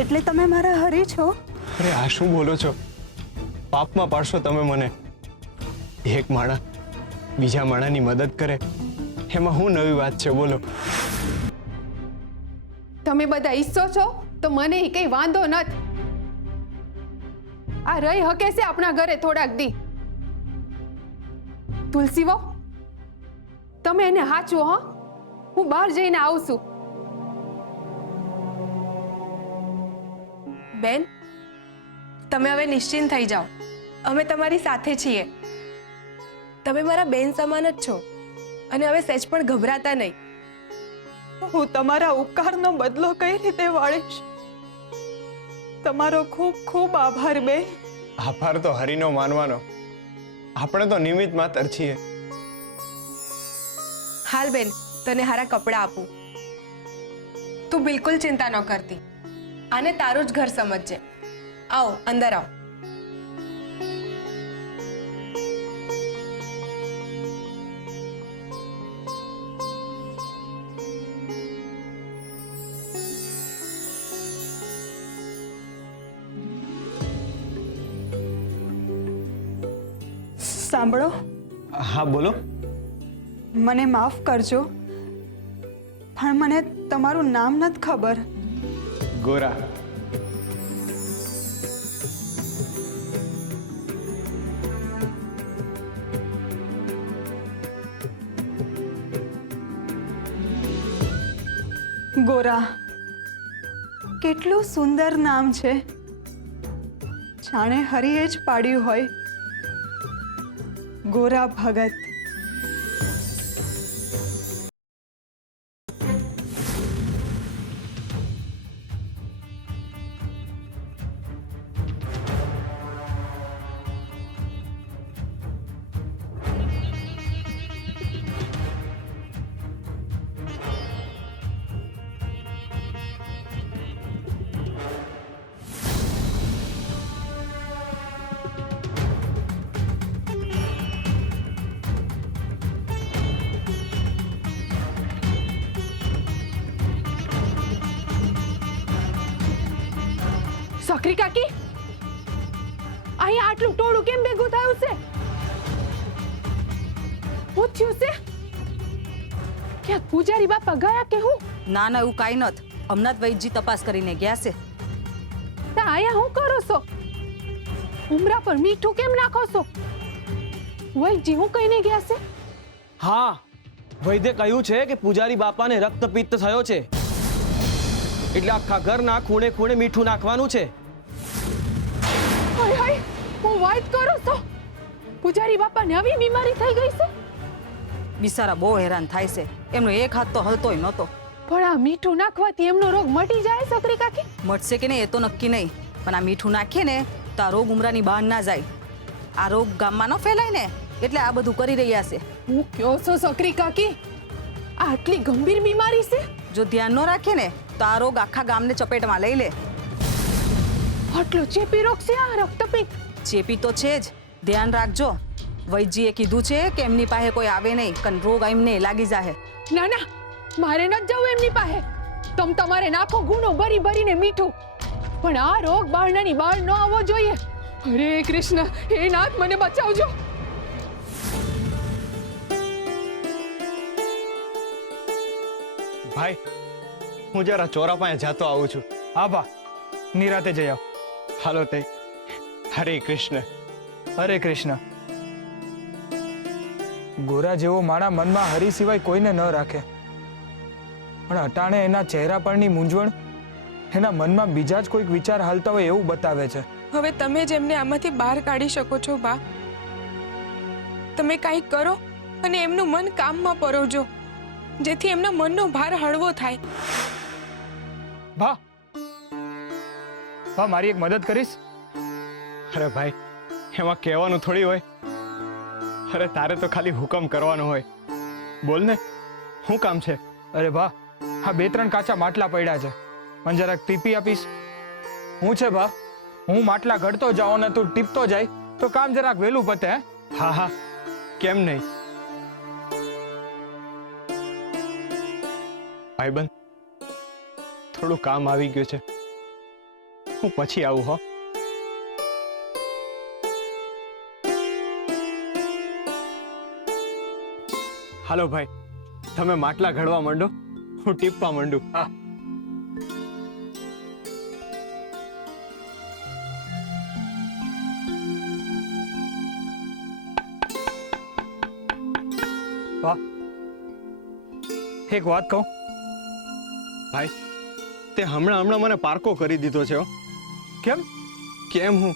એટલે તમે મારા હરી છો? અરે આ શું બોલો છો? પાપમાં પાડશો તમે મને. એક માણા બીજા માણાની મદદ કરે એમાં હું નવી વાત છે બોલો? તમે બધા ઈચ્છો છો તો મને કઈ વાંધો નથી. આ રહી હકે છે આપણા ઘરે થોડાક દી. તુલસીવો, તમે એને હાચવો હો. હું બહાર જઈને આવું છું. બેન, તમે હવે નિશ્ચિંત થઈ જાઓ. અમે તમારી સાથે છીએ. તમે મારા બેન સમાન જ છો અને હવે સહેજ પણ ગભરાતા નહીં. હું તમારા ઉપકારનો બદલો કઈ રીતે વાળીશ? તમારો ખૂબ ખૂબ આભાર બેન. આભાર તો હરિનો માનવાનો. આપણે તો નિમિત્ત માત્ર છીએ. હાલ બેન, તને હારા કપડાં આપું. તું બિલકુલ ચિંતા ન કરતી. આને તારું જ ઘર સમજજે. આવો, અંદર આવો. સાંભળો, હા બોલો. મને માફ કરજો, પણ મને તમારું નામ નથી ખબર. ગોરા. ગોરા, કેટલું સુંદર નામ છે. જાણે હરિએ જ પાડ્યું હોય. ગોરા ભગત. સખરી કાકી, અહીંયા આટલું ટોળું કેમ ભેગું થયું છે? શું થયું છે? ક્યાંક પૂજારી બાપા ગયા કે હું? ના ના, એવું કાંઈ નથી. હમણાં જ વૈદજી તપાસ કરીને ગયા છે. તા અહીંયા શું કરો છો? ઉમરા પર મીઠું કેમ નાખો છો? વૈદજી હું કહીને ગયા છે? હા, વૈદ્ય કહ્યું છે કે પૂજારી બાપાને રક્તપિત્ત થયો છે, એટલે આખા ઘરના ખૂણે ખૂણે મીઠું નાખવાનું છે. હાય હાય, હું વાત કરો છો? પૂજારી બાપાને આવી બીમારી થઈ ગઈ છે? બિચારા બહુ હેરાન થાય છે. એમનો એક હાથ તો હલતોય નહોતો. પણ આ મીઠું નાખવાથી એમનો રોગ મટી જાય સખરી કાકી? મટશે કે નહીં એ તો નક્કી નહીં, પણ આ મીઠું નાખીએ ને તો આ રોગ ઉમરાની બહાર ના જાય. આ રોગ ગામમાં ન ફેલાય ને એટલે આ બધું કરી રહ્યા છે. હું કયો છો સખરી કાકી? આ આટલી ગંભીર બીમારી છે? જો ધ્યાન ન રાખીએ ને તો આ રોગ આખા ગામને ચપેટમાં લઈ લે. આટલો ચેપી રોગ છે આ રક્તપિત્ત? ચેપી તો છે જ, ધ્યાન રાખજો. વૈદ્યજીએ કીધું છે કે એમની પાસે કોઈ આવે નહીં, કન રોગ એમને લાગી જાહે. ના ના, મારે ન જવું એમની પાસે. તમારે નાખો ગુનો ભરી ભરીને મીઠું, પણ આ રોગ બારણાની બહાર ન આવવો જોઈએ. હરે કૃષ્ણ, હે નાથ, મને બચાવજો. ભાઈ, હું જરા ચોરા પાસે જાતો આવું છું. હા બા, નિરાતે જઈ આવ. હાલો તે. હરે કૃષ્ણ. હરે કૃષ્ણ. ગોરા જેવો માણા મનમાં હરિ સિવાય કોઈને ન રાખે, પણ અટાણે એના ચહેરા પરની મૂંઝવણ એના મનમાં બીજા જ કોઈક વિચાર હાલતા હોય એવું બતાવે છે. હવે તમે જ એમને આમાંથી બહાર કાઢી શકો છો બા. તમે કંઈક કરો અને એમનું મન કામમાં પરોવજો, જેથી એમના મનનો ભાર હળવો થાય. ભા, મારી એક મદદ કરીશ? અરે ભાઈ, એમાં કહેવાનું થોડી હોય. અરે તારે તો ખાલી હુકમ કરવાનો હોય. બોલ ને, શું કામ છે? અરે ભા, હા 2-3 કાચા માટલા પડ્યા છે, મને જરાક ટીપી આપીશ? હું છે ભા, હું માટલા ઘડતો જાઉં ને તું ટીપતો જાય તો કામ જરાક વહેલું પતે. હા હા, કેમ નહીં. ભાઈબંધ, થોડું કામ આવી ગયું છે, હું પછી આવું હો. હાલો ભાઈ, તમે માટલા ઘડવા માંડો, હું ટીપવા માંડું. હા. વાહ, એક વાત કહું? ભાઈ, તે હમણાં મને પારકો કરી દીધો છે હો. કેમ? કેમ હું?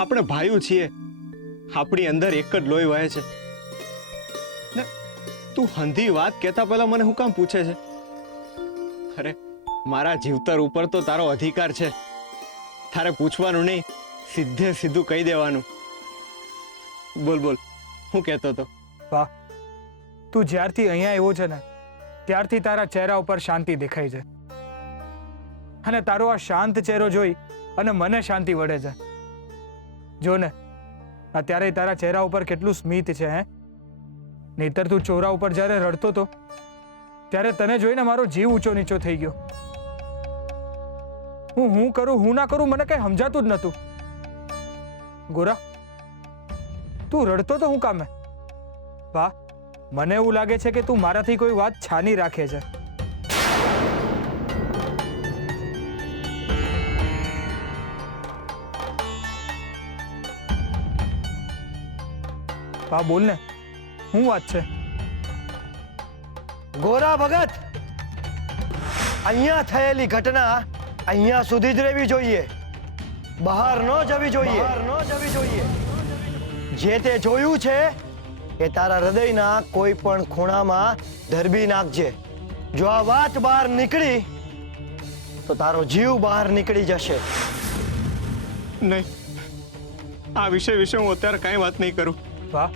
આપણે ભાઈઓ છીએ, આપણી અંદર એક જ લોહી વહે છે ને. તું હંધી વાત કહેતા પહેલા મને હું કામ પૂછે છે? અરે, મારા જીવતર ઉપર તો તારો અધિકાર છે. તારે પૂછવાનું નહીં, સીધે સીધું કહી દેવાનું. બોલ બોલ, હું કહેતો હતો? વાહ, તું જ્યારથી અહીંયા આવ્યો છે ને ત્યારથી તારા ચહેરા ઉપર શાંતિ દેખાય છે, અને તારો આ શાંત ચહેરો જોઈ અને મને શાંતિ વળે છે. જો ને, અત્યારે તારા ચહેરા ઉપર કેટલું સ્મિત છે. હે, નહીતર તું ચોરા ઉપર જ્યારે રડતો હતો ત્યારે તને જોઈને મારો જીવ ઊંચો નીચો થઈ ગયો. હું કરું, હું ના કરું, મને કઈ સમજાતું જ નતું. ગોરા, તું રડતો તો હું કામે? વાહ, મને એવું લાગે છે કે તું મારાથી કોઈ વાત છાની રાખે છે. વાહ, બોલ ને, શું વાત છે? ગોરા ભગત, અહીંયા થયેલી ઘટના અહીંયા સુધી જ રહેવી જોઈએ, બહાર ન જવી જોઈએ. જે તે જોયું છે એ તારા હૃદયના કોઈ પણ ખૂણામાં ધરબી નાખજે. જો આ વાત બહાર નીકળી તો તારો જીવ બહાર નીકળી જશે. નહીં, આ વિષય વિશે હું અત્યારે કાંઈ વાત નહીં કરું. વાહ,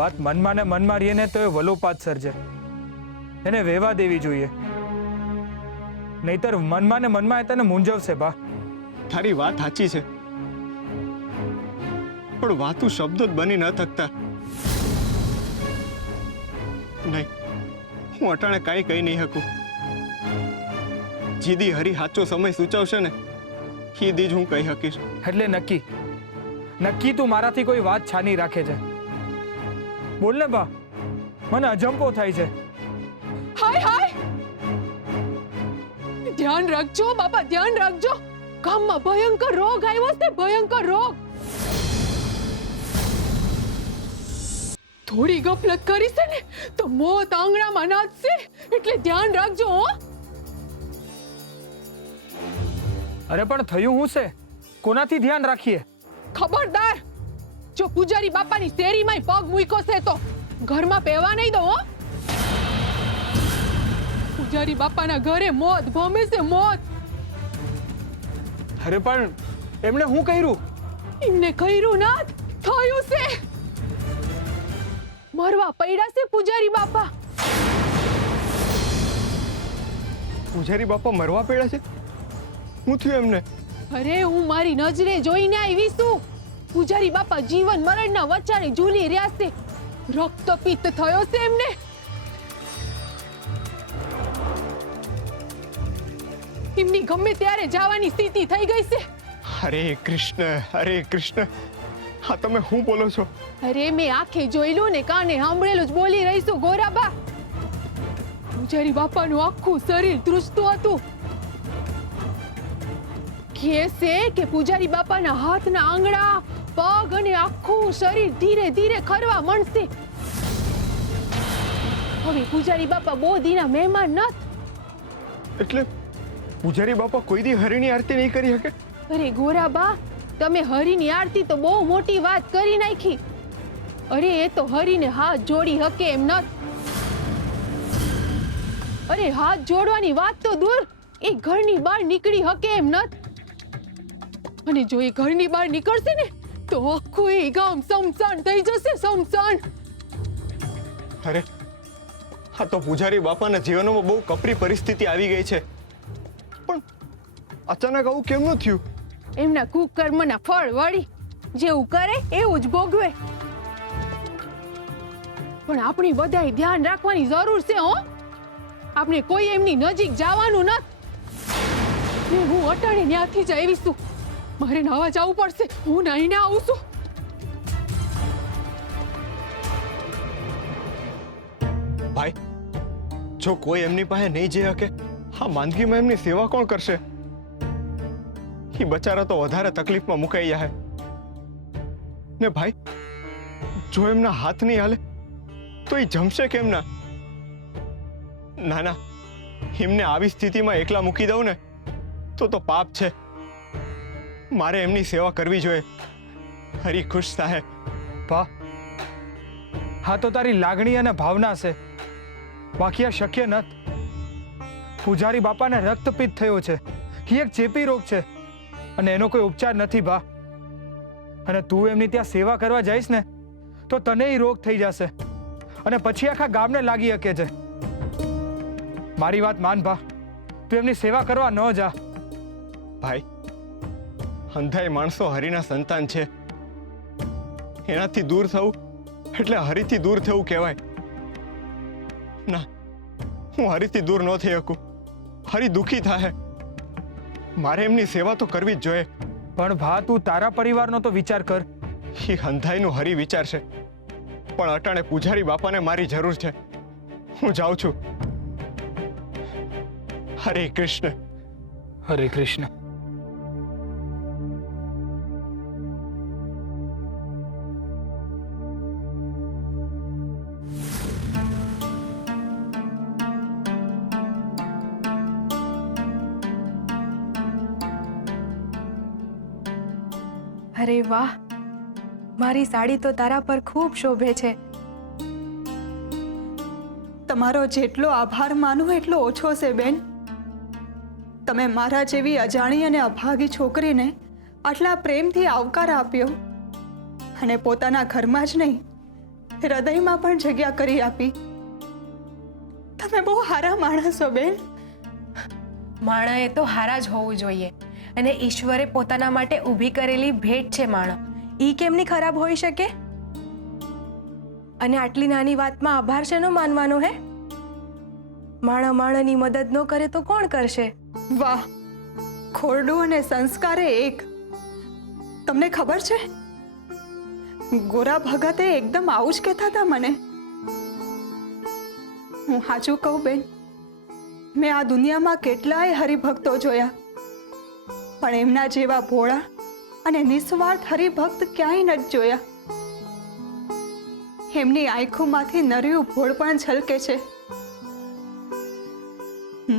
વાત મનમાં ને મનમાં રહીએ ને તો એ વલોપાત સર્જે. એને વેવા દેવી જોઈએ, નહીતર મનમાં ને મનમાં એ તને મૂંઝવશે. બા, તારી વાત સાચી છે, પણ વાતું શબ્દો જ બની ન થકતા. નહીં, હું અટાણે કાંઈ કહી નહીં શકું. જીદી હરી સાચો સમય સૂચવશે ને એ દી જ હું કહી શકીશ. એટલે નક્કી તું મારાથી કોઈ વાત છાની રાખે છે? બોલ ને બા, મને અજંપો થાય છે. હાય હાય, ધ્યાન રાખજો બાપા, ધ્યાન રાખજો. ગામમાં ભયંકર રોગ આવ્યો છે, ભયંકર રોગ. થોડી ગફલત કરી છે ને તો મોત આંગણામાં નાચશે, એટલે ધ્યાન રાખજો હો. અરે પણ થયું શું છે? કોનાથી ધ્યાન રાખીએ? ખબરદાર, જો પૂજારી બાપાની શેરીમાં પગ મૂક્યો છે તો ઘરમાં પહેવા નહીં દો હો. પૂજારી બાપાના ઘરે મોત ભમે છે, મોત. અરે પણ એમણે શું કર્યું? એમને કર્યું ના, થયું છે. મરવા પડ્યા છે પૂજારી બાપા. પૂજારી બાપા મરવા પડ્યા છે? શું થયું એમને? અરે, હું મારી નજરે જોઈને આવી છું. પૂજારી બાપા જીવન મરણના વચારે ઝૂલી રહ્યા છે. રક્તપિત્ત થયો છે એમને. એમની ગમે ત્યારે જવાની સ્થિતિ થઈ ગઈ છે. હરે કૃષ્ણ, હરે કૃષ્ણ, હા તમે શું બોલો છો? અરે, મેં આંખે જોયેલું ને કાને સાંભળેલું જ બોલી રહી છું ગોરાબા. પૂજારી બાપાનું આખું શરીર ધ્રુજતું હતું. કહે છે કે પૂજારી બાપાના હાથના આંગળા, પગ અને આખું શરીર ધીરે ધીરે ખરવા માંડશે. હવે પૂજારી બાપા બહુ દીના મહેમાન નત. એટલે પૂજારી બાપા કોઈ દી હરિની આરતી નહીં કરી શકે? અરે ગોરાબા, તમે હરિની આરતી તો બહુ મોટી વાત કરી નાખી. અરે, એ તો હરિને હાથ જોડી હકે એમ નત. અરે, હાથ જોડવાની વાત તો દૂર, એ ઘરની બહાર નીકળી હકે એમ નત. અને જો એ ઘરની બહાર નીકળશે ને તો આખું એ ગામ સમસાન થઈ જશે, સમસાન. અરે, હા તો પૂજારી બાપાના જીવનમાં બહુ કપરી પરિસ્થિતિ આવી ગઈ છે, પણ અચાનક આવું કેમનું થયું? એમના કુકર્મના ફળ વળી જેવું કરે એવું જ ભોગવે. પણ આપણે બધાએ ધ્યાન રાખવાની જરૂર છે હો. આપણે કોઈ એમની નજીક જવાનું નથી, હું અટાણે ત્યાંથી જ આવી છું. મારે નાવા જવું પડશે. હું નાઈને આવું છું. ભાઈ, જો કોઈ એમની પાસે નહીં જઈ શકે, હા માંદગીમાં એમની સેવા કોણ કરશે? એ બચારા તો વધારે તકલીફમાં મુકાઈ જાય. ને ભાઈ, જો એમના હાથ નહીં હાલે તો એ જમશે કેમ ના? ના ના, એમને આવી સ્થિતિમાં એકલા મૂકી દઉં ને તો પાપ છે. મારે એમની સેવા કરવી જોઈએ. હરી ખુશ થાય. પા, હા તો તારી લાગણી અને ભાવના છે, બાકી આ શક્ય નથી. પૂજારી બાપાને રક્તપિત્ત થયો છે. એ એક ચેપી રોગ છે અને એનો કોઈ ઉપચાર નથી બા. અને તું એમની ત્યાં સેવા કરવા જઈશ ને તો તને ય રોગ થઈ જશે અને પછી આખા ગામને લાગી શકે છે. મારી વાત માન બા, તું એમની સેવા કરવા ન જા. ભાઈ, અંધાઈ માણસો હરિના સંતાન છે. એનાથી દૂર થવું એટલે હરિથી દૂર થવું કહેવાય. ના, હું હરિથી દૂર ન થઈ શકું. હરિ દુઃખી થાય. મારે એમની સેવા તો કરવી જ જોઈએ. પણ ભા, તું તારા પરિવારનો તો વિચાર કર. એ અંધાઈનું હરિ વિચારશે, પણ અટાણે પૂજારી બાપાને મારી જરૂર છે. હું જાઉં છું. હરે કૃષ્ણ. હરે કૃષ્ણ. અરે વાહ, મારી સાડી તો તારા પર ખૂબ શોભે છે. તમારો જેટલો આભાર માનું એટલો ઓછો છે બેન. તમે મારા જેવી અજાણી અને અભાગી છોકરીને આટલા પ્રેમથી આવકાર આપ્યો અને પોતાના ઘરમાં જ નહીં, હૃદયમાં પણ જગ્યા કરી આપી. તમે બહુ સારા માણસ છો બેન. માણસે તો હારા જ હોવું જોઈએ અને ઈશ્વરે પોતાના માટે ઊભી કરેલી ભેટ છે માણસ. ઈ કેમની ખરાબ હોઈ શકે? અને આટલી નાની વાતમાં આભાર શેનો માનવાનો હે? માણસની મદદ ન કરે તો કોણ કરશે? વાહ, ખોરડું અને સંસ્કારે એક. તમને ખબર છે, ગોરા ભગતે એકદમ આવું જ કહેતા હતા મને. હું સાચું કહું બેન, મેં આ દુનિયામાં કેટલાય હરિભક્તો જોયા, પણ એમના જેવા ભોળા અને નિસ્વાર્થ હરિભક્ત ક્યાંય નથી જોયા. એમની આંખોમાંથી નર્યું ભોળ પણ છલકે છે.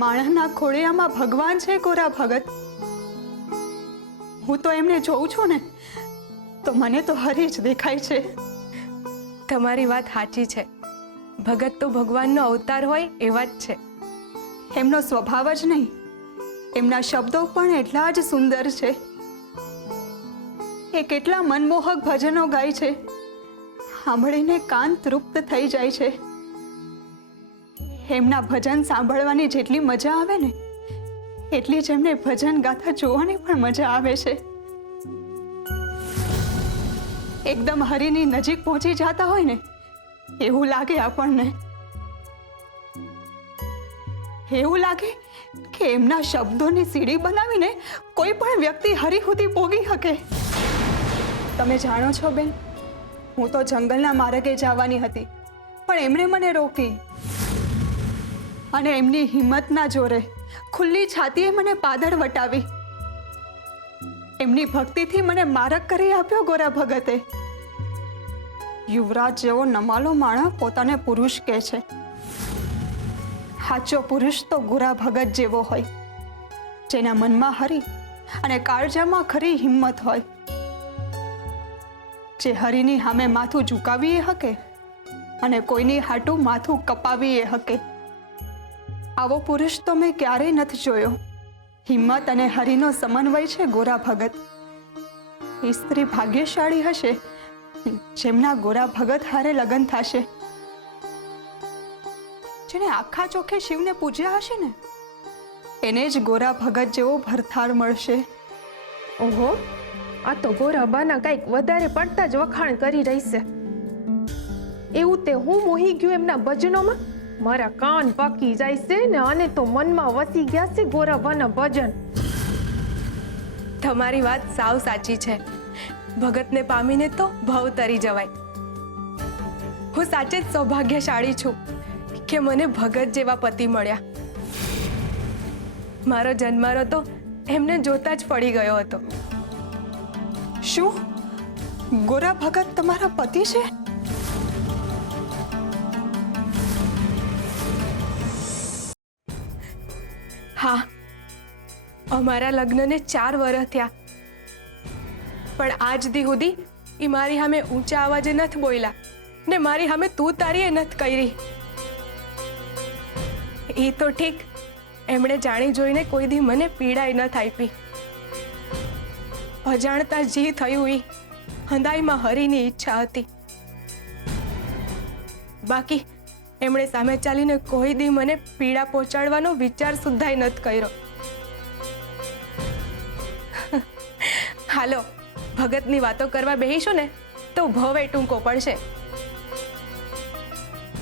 માણસના ખોળિયામાં ભગવાન છે ગોરા ભગત. હું તો એમને જોઉં છું ને તો મને તો હરી જ દેખાય છે. તમારી વાત સાચી છે. ભગત તો ભગવાનનો અવતાર હોય એવા જ છે. એમનો સ્વભાવ જ નહીં, એમના શબ્દો પણ એટલા જ સુંદર છે. એ કેટલા મનમોહક ભજનો ગાય છે, સાંભળીને કાન તૃપ્ત થઈ જાય છે. એમના ભજન સાંભળવાની જેટલી મજા આવે ને એટલી જ એમને ભજન ગાથા જોવાની પણ મજા આવે છે. એકદમ હરિની નજીક પહોંચી જતા હોય ને એવું લાગે આપણને. એવું લાગે કે એમના શબ્દોની સીડી બનાવીને કોઈ પણ વ્યક્તિ હરી સુધી પોગી શકે. તમે જાણો છો બેન, હું તો જંગલના માર્ગે જવાની હતી, પણ એમણે મને રોકી અને એમની હિંમતના જોરે ખુલ્લી છાતીએ મને પાદળ વટાવી. એમની ભક્તિથી મને મારક કરી આપ્યો ગોરા ભગતે. યુવરાજ જેવો નમાલો માણસ પોતાને પુરુષ કહે છે. સાચો પુરુષ તો ગોરા ભગત જેવો હોય, જેના મનમાં હરી અને કાળજામાં ખરી હિંમત હોય, જે હરિની સામે માથું ઝુકાવી શકે અને કોઈની હાટું માથું કપાવી શકે. આવો પુરુષ તો મેં ક્યારેય નથી જોયો. હિંમત અને હરિનો સમન્વય છે ગોરા ભગત. એ સ્ત્રી ભાગ્યશાળી હશે જેમના ગોરા ભગત હારે લગ્ન થશે. જેને આખા ચોખે શિવને પૂજ્યા હશે ને એને જ ગોરા ભગત જેવો ભરથાર મળશે. ઓહો, આ તો ગોરાબાના કંઈક વધારે પડતા જ વખાણ કરી રહી છે. એવું તે હું મોહી ગયું એમના ભજનોમાં. મારા કાન પાકી જાય છે ને આને તો મનમાં વસી ગયા છે ગોરાબાના ભજન. તમારી વાત સાવ સાચી છે. ભગતને પામીને તો ભવ તરી જવાય. હું સાચે જ સૌભાગ્યશાળી છું કે મને ભગત જેવા પતિ મળ્યા. મારો જન્મારો તો એમને જોતા જ પડી ગયો હતો. શું ગોરા ભગત તમારા પતિ છે? હા, અમારા લગ્નને 4 વર્ષ થયા, પણ આજ દી સુધી એ મારી સામે ઊંચા અવાજે નથી બોલ્યા ને મારી સામે તું તારી એ નથી કરી. એ તો ઠીક, એમણે જાણી જોઈને કોઈ દી મને પીડાઈ નથી આપી. અજાણતા જે થયું એ હંધાઈમાં હરીની ઈચ્છા હતી. બાકી એમણે સામે ચાલીને કોઈ દી મને પીડા પહોંચાડવાનો વિચાર સુદ્ધાય નથી કર્યો. હાલો, ભગતની વાતો કરવા બેહીશું ને તો ભવે ટૂંકો પડશે.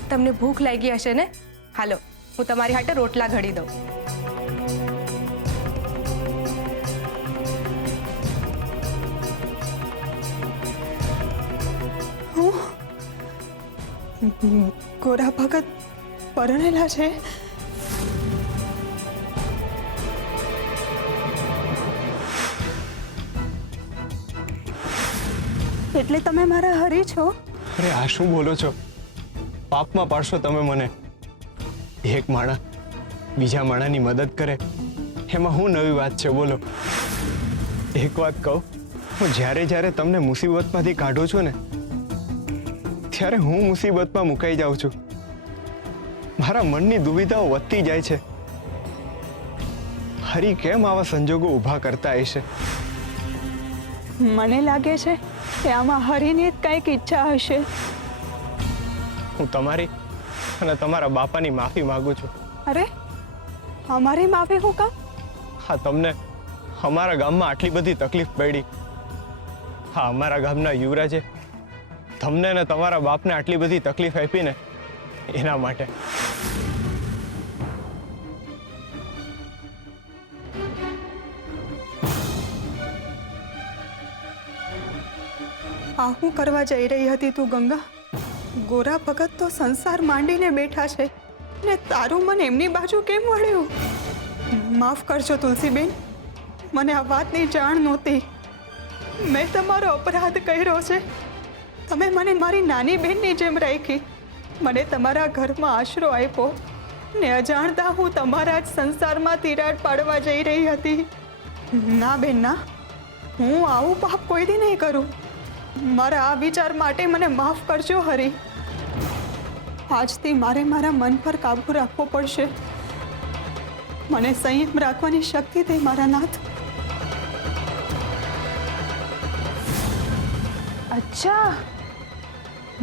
તમને ભૂખ લાગી હશે ને? હાલો, હું તમારી હાટે રોટલા ઘડી દઉં. ગોરા ભગત પરણેલા છે? એટલે તમે મારા હરી છો? અરે આ શું બોલો છો? પાપમાં પાડશો તમે મને. એક માણા બીજા માણાની મદદ કરે એમાં શું નવી વાત છે બોલો? એક વાત કહું, હું જ્યારે જ્યારે તમને મુસીબતમાંથી કાઢું છું ને ત્યારે હું મુસીબતમાં મુકાઈ જાઉં છું. મારા મનની દુવિધાઓ વધતી જાય છે. હરી કેમ આવા સંજોગો ઊભા કરતા હશે? મને લાગે છે કે આમાં હરીની જ કંઈક ઈચ્છા હશે. હું તમારી અને તમારા બાપાની માફી માંગુ છું. અરે, અમારી માફી હું કામ? હા, તમને અમારા ગામમાં આટલી બધી તકલીફ પડી. હા, અમારા ગામના યુવરાજે તમને ને તમારા બાપને આટલી બધી તકલીફ આપી ને એના માટે. આ હું કરવા જઈ રહી હતી તું ગંગા? ગોરા ભગત તો સંસાર માંડીને બેઠા છે ને તારું મન એમની બાજુ કેમ વળ્યું? માફ કરજો તુલસીબેન, મને આ વાતની જાણ નહોતી. મેં તમારો અપરાધ કર્યો છે. તમે મને મારી નાની બહેનની જેમ રાખી, મને તમારા ઘરમાં આશરો આપ્યો ને અજાણતા હું તમારા જ સંસારમાં તિરાડ પાડવા જઈ રહી હતી. ના બેન ના, હું આવું પાપ કોઈ દી નહીં કરું. મારા આ વિચાર માટે મને માફ કરજો હરી. આજથી મારે મારા મન પર કાબુ રાખવો પડશે. મને સંયમ રાખવાની શક્તિ દે મારા નાથ. અચ્છા,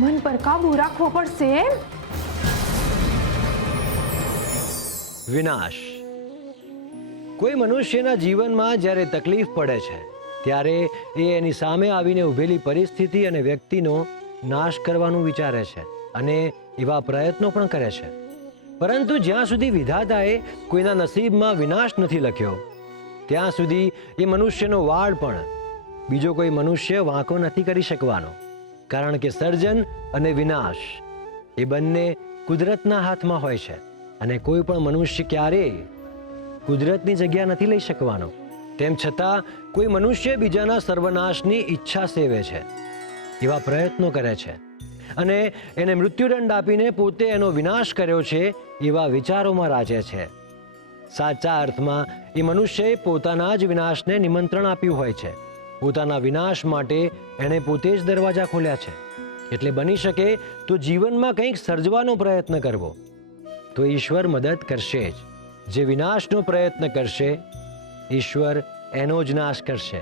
મન પર કાબુ રાખવો પડશે એમ? વિનાશ. કોઈ મનુષ્યના જીવનમાં જ્યારે તકલીફ પડે છે ત્યારે એ એની સામે આવીને ઊભેલી પરિસ્થિતિ અને વ્યક્તિનો નાશ કરવાનું વિચારે છે અને એવા પ્રયત્નો પણ કરે છે. પરંતુ જ્યાં સુધી વિધાતાએ કોઈના નસીબમાં વિનાશ નથી લખ્યો ત્યાં સુધી એ મનુષ્યનો વાળ પણ બીજો કોઈ મનુષ્ય વાંકો નથી કરી શકવાનો. કારણ કે સર્જન અને વિનાશ એ બંને કુદરતના હાથમાં હોય છે અને કોઈ પણ મનુષ્ય ક્યારેય કુદરતની જગ્યા નથી લઈ શકવાનો. તેમ છતાં કોઈ મનુષ્ય બીજાના સર્વનાશની ઈચ્છા સેવે છે, એવા પ્રયત્નો કરે છે અને એને મૃત્યુદંડ આપીને પોતે એનો વિનાશ કર્યો છે એવા વિચારોમાં રાચે છે. સાચા અર્થમાં એ મનુષ્યએ પોતાના જ વિનાશને નિમંત્રણ આપ્યું હોય છે. પોતાના વિનાશ માટે એણે પોતે જ દરવાજા ખોલ્યા છે. એટલે બની શકે તો જીવનમાં કંઈક સર્જવાનો પ્રયત્ન કરવો તો ઈશ્વર મદદ કરશે જ. જે વિનાશનો પ્રયત્ન કરશે ઈશ્વર એનો જ નાશ કરશે.